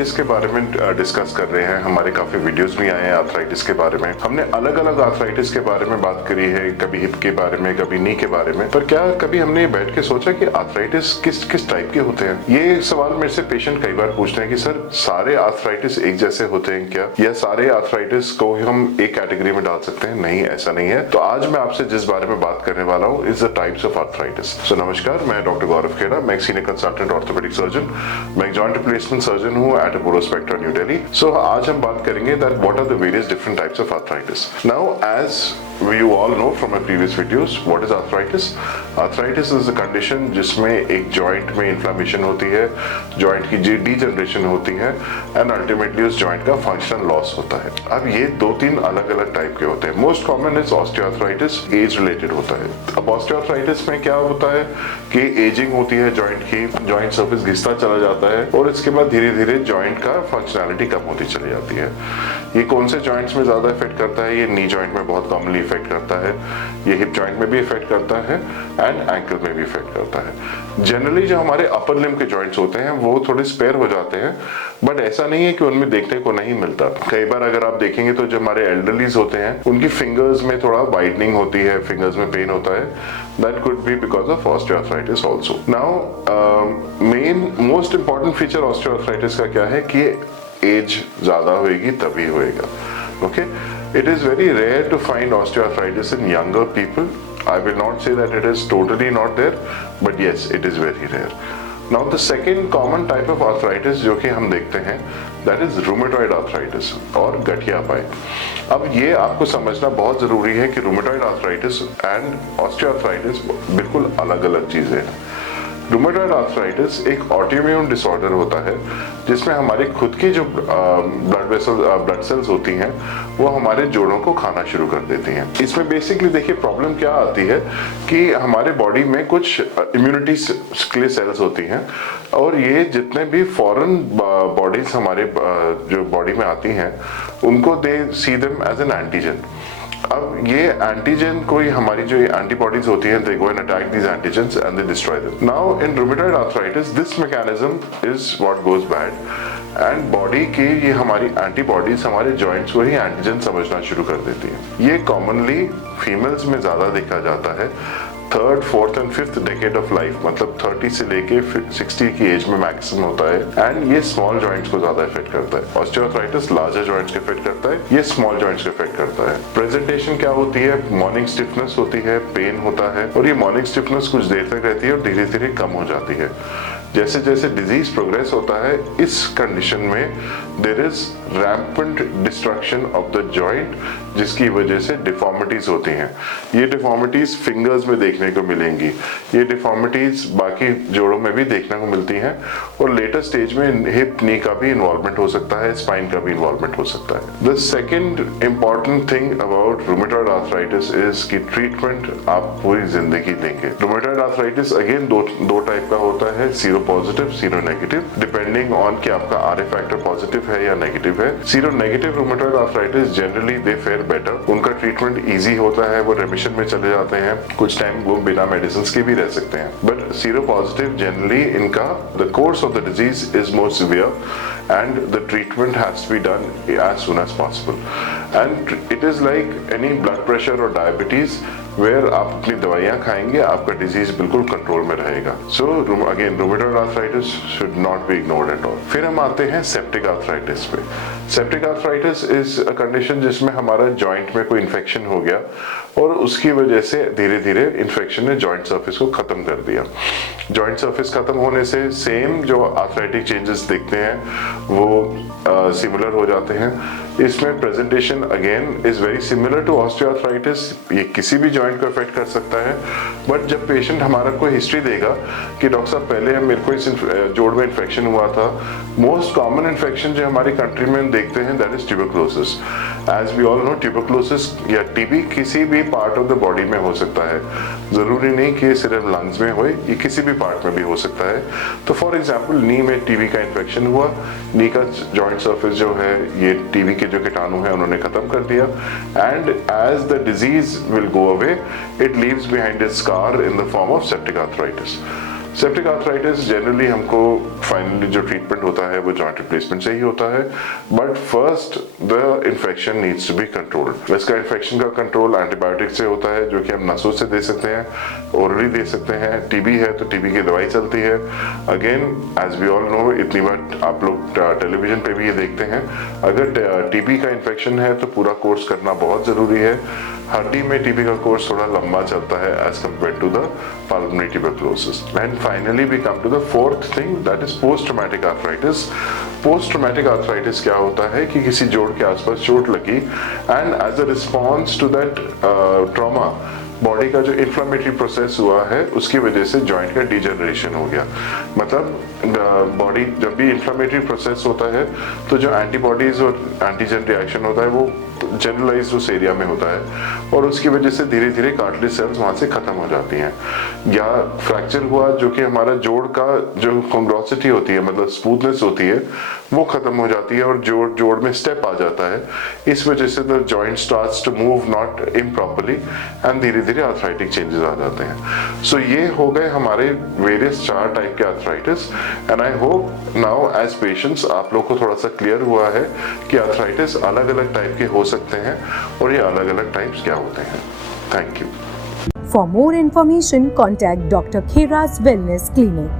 Arthritis के बारे में डिस्कस कर रहे हैं। हमारे काफी वीडियोस भी आए हैं आर्थराइटिस के बारे में। हमने अलग अलग आर्थराइटिस के बारे में बात करी है, कभी हिप के बारे में, कभी नी के बारे में। पर क्या कभी हमने बैठ के सोचा कि आर्थराइटिस किस किस टाइप के होते हैं? ये सवाल मेरे से पेशेंट कई बार पूछते हैं कि सर सारे आर्थराइटिस एक जैसे होते हैं क्या, या सारे आर्थराइटिस को हम एक कैटेगरी में डाल सकते हैं? नहीं, ऐसा नहीं है। तो आज मैं आपसे जिस बारे में बात करने वाला हूँ is the types of arthritis. So नमस्कार, मैं डॉक्टर गौरव खेड़ा, मैं सीनियर कंसल्टेंट ऑर्थोपेडिक सर्जन, मैं एक जॉइंट रिप्लेसमेंट सर्जन हूँ एट अपोलो स्पेक्ट्रा न्यू दिल्ली। सो आज हम बात करेंगे that what are the various different types of arthritis. Now as you all know from my previous videos what is arthritis. Arthritis is a condition जिसमें एक joint में inflammation होती है, joint की degeneration होती है and ultimately उस joint का functional loss होता है। अब ये दो तीन अलग अलग टाइप के होते हैं। Most common is osteoarthritis, age related होता है। अब osteoarthritis में क्या होता है कि aging होती है joint की, joint surface घिसता चला जाता है और इसके बाद धीरे धीरे joint का functionality कम होती चली जाती है। ये कौन से joints में ज्यादा इफेक्ट करता है? ये नी joint में बहुत कॉमनली इफेक्ट करता है, ये हिप जॉइंट में भी इफेक्ट करता है एंड एंकल में भी इफेक्ट करता है। जनरली जो हमारे अपर लिम्ब के जॉइंट्स होते हैं वो थोड़े स्पेयर हो जाते हैं, बट ऐसा नहीं है कि उनमें देखने को नहीं मिलता। कई बार अगर आप देखेंगे तो जो हमारे एल्डरलीज होते हैं उनकी फिंगर्स में थोड़ा वाइडनिंग होती है, फिंगर्स में पेन होता है। That could be because of osteoarthritis also. Now main most important feature osteoarthritis का क्या है कि एज ज्यादा होगी तभी होएगा। Okay, it is very rare to find osteoarthritis in younger people. I will not say that it is totally not there, but yes, it is very rare. Now the second common type of arthritis जो कि हम देखते हैं that is rheumatoid arthritis और गठिया पाए। अब ये आपको समझना बहुत जरूरी है कि rheumatoid arthritis and osteoarthritis बिल्कुल अलग अलग चीजें हैं। रूमेटॉइड आर्थराइटिस एक ऑटोइम्यून डिसऑर्डर होता है जिसमें हमारी खुद की जो ब्लड सेल्स होती हैं वो हमारे जोड़ों को खाना शुरू कर देती हैं। इसमें बेसिकली देखिए प्रॉब्लम क्या आती है कि हमारे बॉडी में कुछ इम्यूनिटी के लिए सेल्स होती हैं और ये जितने भी फॉरेन बॉडीज हमारे जो बॉडी में आती हैं उनको they see them as an antigen. अब ये एंटीजन कोई हमारी जो एंटीबॉडीज होती हैं they go and attack these antigens and they destroy them. Now in rheumatoid arthritis this mechanism is what goes bad and body की ये हमारी एंटीबॉडीज हमारे जॉइंट्स को ही एंटीजन समझना शुरू कर देती है। ये कॉमनली फीमेल्स में ज्यादा देखा जाता है। Third, fourth and fifth decade of life, मतलब 30 से लेके 60 की एज में मैक्सिमम होता है एंड ये स्मॉल जॉइंट्स को ज्यादा इफेक्ट करता है। ऑस्टियोआर्थराइटिस लार्जर जॉइंट्स को इफेक्ट करता है, ये स्मॉल जॉइंट्स को इफेक्ट करता है। प्रेजेंटेशन क्या होती है? मॉर्निंग स्टिफनेस होती है, पेन होता है और ये मॉर्निंग स्टिफनेस कुछ देर तक रहती है और धीरे धीरे कम हो जाती है। जैसे जैसे डिजीज प्रोग्रेस होता है इस कंडीशन में there is rampant destruction of the joint जिसकी वजह से डिफॉर्मिटीज होती हैं। ये डिफॉर्मिटीज फिंगर्स में देखने को मिलेंगी, ये डिफॉर्मिटीज बाकी जोड़ों में भी देखने को मिलती हैं और लेटर स्टेज में हिप नी का भी इन्वॉल्वमेंट हो सकता है, स्पाइन का भी इन्वॉल्वमेंट हो सकता है। The second important thing about rheumatoid arthritis is कि ट्रीटमेंट आप पूरी जिंदगी देंगे। रूमेटॉइड आर्थराइटिस अगेन दो टाइप का होता है, sero positive, sero negative, depending on कि आपका आरए फैक्टर पॉजिटिव है या नेगेटिव है। Sero negative rheumatoid arthritis generally they fare better, उनका ट्रीटमेंट इजी होता है, वो रेमिशन में चले जाते हैं, कुछ टाइम वो बिना मेडिसिन के भी रह सकते हैं। बट सीरो पॉजिटिव जनरली इनका the course of the disease is more severe and the treatment has to be done as soon as possible and it is like any blood pressure or diabetes where आप अपनी दवाइयाँ खाएंगे आपका disease बिल्कुल control में रहेगा। So again rheumatoid arthritis should not be ignored at all. फिर हम आते हैं सेप्टिक आर्थराइटिस पे। Septic arthritis is a condition जिसमें हमारा जॉइंट में कोई इन्फेक्शन हो गया और उसकी वजह से धीरे धीरे इन्फेक्शन ने जॉइंट सरफेस को खत्म कर दिया। जॉइंट सरफेस खत्म होने से सेम जो आर्थराइटिक चेंजेस दिखते हैं वो सिमिलर हो जाते हैं। इसमें presentation again is very similar to osteoarthritis, ये किसी भी जॉइंट को अफेक्ट कर सकता है। बट जब पेशेंट हमारा कोई हिस्ट्री देगा कि डॉक्टर साहब पहले मेरे को इस जोड़ में इन्फेक्शन हुआ था, मोस्ट कॉमन इन्फेक्शन जो हमारी कंट्री में देखते हैं that is tuberculosis. As we all know tuberculosis या टीबी किसी भी पार्ट ऑफ द बॉडी में हो सकता है, जरूरी नहीं कि सिर्फ लंग्स में हो, ये किसी भी पार्ट में भी हो सकता है। तो फॉर एग्जाम्पल नी में टीबी का इन्फेक्शन हुआ, नी का जॉइंट सरफेस जो है ये टीबी के जो कीटाणु है उन्होंने खत्म कर दिया and as the disease will go away it leaves behind it scar in the form of septic arthritis. Septic arthritis generally हमको फाइनली जो ट्रीटमेंट होता है वो जॉइंट रिप्लेसमेंट से ही होता है, but first the infection needs to be controlled. इसका इन्फेक्शन का कंट्रोल एंटीबायोटिक से होता है, जो कि हम नसों से दे सकते हैं, ओरली दे सकते हैं। टीबी है तो टीबी की दवाई चलती है। Again as we all know, इतनी बार आप लोग टेलीविजन पे भी ये देखते हैं, अगर टीबी का इन्फेक्शन है तो पूरा कोर्स करना बहुत जरूरी है। हड्डी में टीबी का कोर्स थोड़ा लंबा चलता है as compare to the pulmonary tuberculosis. And finally we come to the fourth thing, that is post traumatic arthritis. Post traumatic arthritis क्या होता है कि किसी जोड़ के आसपास चोट लगी and as a response to that trauma body का जो इन्फ्लामेटरी प्रोसेस हुआ है उसकी वजह से जॉइंट का डिजनरेशन हो गया। मतलब बॉडी जब भी इन्फ्लामेटरी प्रोसेस होता है तो जो एंटीबॉडीज और एंटीजन रिएक्शन होता है वो जनरलाइज उस एरिया में होता है और उसकी वजह से धीरे धीरे कार्टिलेज सेल्स वहां से खत्म हो जाती हैं। या फ्रैक्चर हुआ जो कि हमारा जोड़ का जो कॉन्ग्रोसिटी होती है, मतलब स्मूथनेस होती है, वो खत्म हो जाती है और जोड़ में स्टेप आ जाता है। इस वजह से the joint starts to move not improperly and धीरे धीरे आर्थराइटिक चेंजेस आ जाते हैं। सो ये हो गए हमारे वेरियस 4 टाइप के arthritis and I hope now as patients आप लोग को थोड़ा सा क्लियर हुआ है कि आर्थराइटिस अलग अलग टाइप के हो सकते हैं और ये अलग अलग टाइप्स क्या होते हैं। Thank you. For more information, contact Dr. Khera's Wellness Clinic.